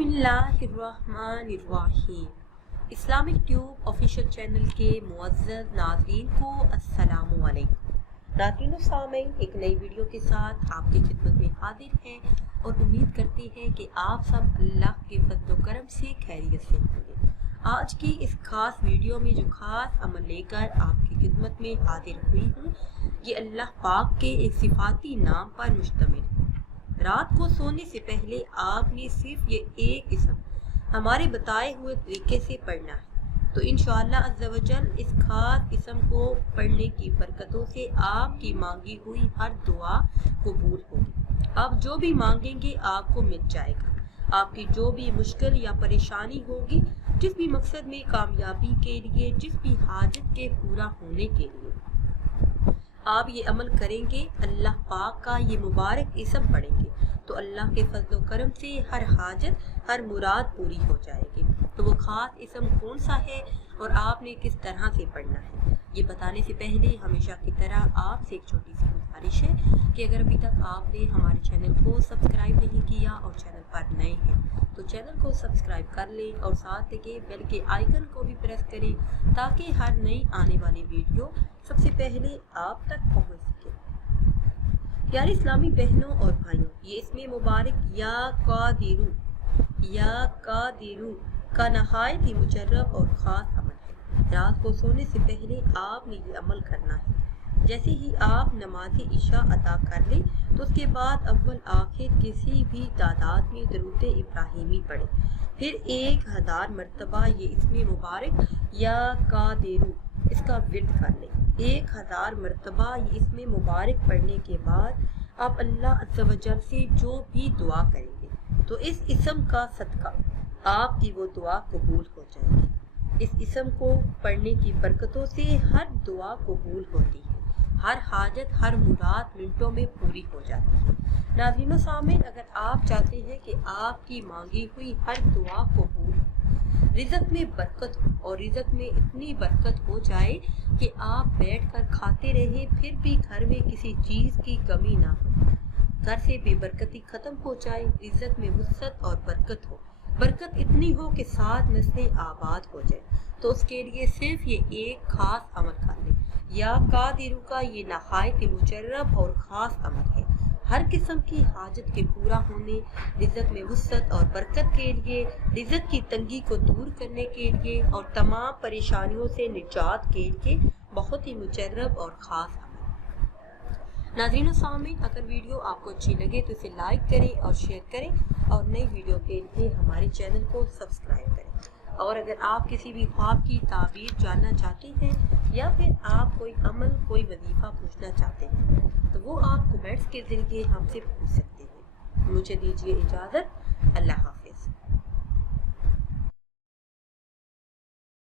बिस्मिल्लाहिर्रहमानिर्रहीम। Islamic tube official channel के मुअज़्ज़ज़ नाज़रीन को अस्सलामु अलैकुम। नाज़रीन और सामीन, एक नई वीडियो के साथ आपकी खिदमत में हाजिर हैं और उम्मीद करते हैं कि आप सब अल्लाह के फज़ल व करम से खैरियत से होंगे। आज की इस खास वीडियो में जो खास अमल लेकर आपकी खिदमत में हाजिर हुई हूँ, ये अल्लाह पाक के एक सिफाती नाम पर मुश्तमिल है। रात को सोने से पहले आपने सिर्फ ये एक इसम हमारे बताए हुए तरीके से पढ़ना है, तो इंशाअल्लाह अज़्ज़ा वजल इस खास इसम को पढ़ने की बरकतों से आपकी मांगी हुई हर दुआ कबूल होगी। आप जो भी मांगेंगे आपको मिल जाएगा। आपकी जो भी मुश्किल या परेशानी होगी, जिस भी मकसद में कामयाबी के लिए, जिस भी हाजत के पूरा होने के लिए आप ये अमल करेंगे, अल्लाह पाक का ये मुबारक इसम पढ़ेंगे, तो अल्लाह के फजल व करम से हर हाजत, हर मुराद पूरी हो जाएगी। तो वो खास इसम कौन सा है और आपने किस तरह से पढ़ना है, ये बताने से पहले हमेशा की तरह आपसे एक छोटी सी गुजारिश है कि अगर अभी तक आपने हमारे चैनल को सब्सक्राइब नहीं किया और चैनल पर नए हैं तो चैनल को सब्सक्राइब कर लें और साथ लगे बेल के आइकन को भी प्रेस करें ताकि हर नई आने वाली वीडियो सबसे पहले आप तक पहुंच सके। प्यारे इस्लामी बहनों और भाइयों, ये इसमें मुबारक या कादिरू का नहायत ही मुजर्रब और ख़ास अमल है। रात को सोने से पहले आपने ये अमल करना है। जैसे ही आप नमाज इशा अदा कर लें तो उसके बाद अव्वल आखिर किसी भी तादाद में दरूद इब्राहिमी पढ़े, फिर 1000 मरतबा ये इसमें मुबारक या कादिरू इसका विर्द कर लें। 1000 मरतबा ये इसमें मुबारक पढ़ने के बाद आप अल्लाह अज़्ज़ा वजल से जो भी दुआ करेंगे तो इस इसम का सदका आपकी वो दुआ कबूल हो जाएगी। इस इसम को पढ़ने की बरकतों से हर दुआ कबूल होती है, हर हाजत, हर मुराद मिनटों में पूरी हो जाती है। नाज़रीन सामीन, अगर आप चाहते हैं कि आपकी मांगी हुई हर दुआ कबूल हो, रिज़्क़ में बरकत हो और रिज़्क़ में इतनी बरकत हो जाए कि आप बैठकर खाते रहें फिर भी घर में किसी चीज़ की कमी ना हो, घर से बेबरकती ख़त्म हो जाए, रिज़्क़ में वुसअत और बरकत हो, बरकत इतनी हो कि 7 नस्लें आबाद हो जाए, तो उसके लिए सिर्फ ये एक खास अमल कर लें। या कादिरू का ये नहायत मुजर्रब और ख़ास अमल है। हर किस्म की हाजत के पूरा होने, रिज़्क़ में वुसअत और बरकत के लिए, रिज़्क़ की तंगी को दूर करने के लिए और तमाम परेशानियों से निजात के लिए बहुत ही मुजर्रब और ख़ास अमल। नाज़रीन सामीन, अगर वीडियो आपको अच्छी लगे तो इसे लाइक करें और शेयर करें और नई वीडियो के लिए हमारे चैनल को सब्सक्राइब करें। और अगर आप किसी भी ख्वाब की ताबीर जानना चाहते हैं या फिर आप कोई अमल, कोई वजीफ़ा पूछना चाहते हैं तो वो आप कमेंट्स के ज़रिए हमसे पूछ सकते हैं। मुझे दीजिए इजाज़त। अल्लाह हाफ़िज़।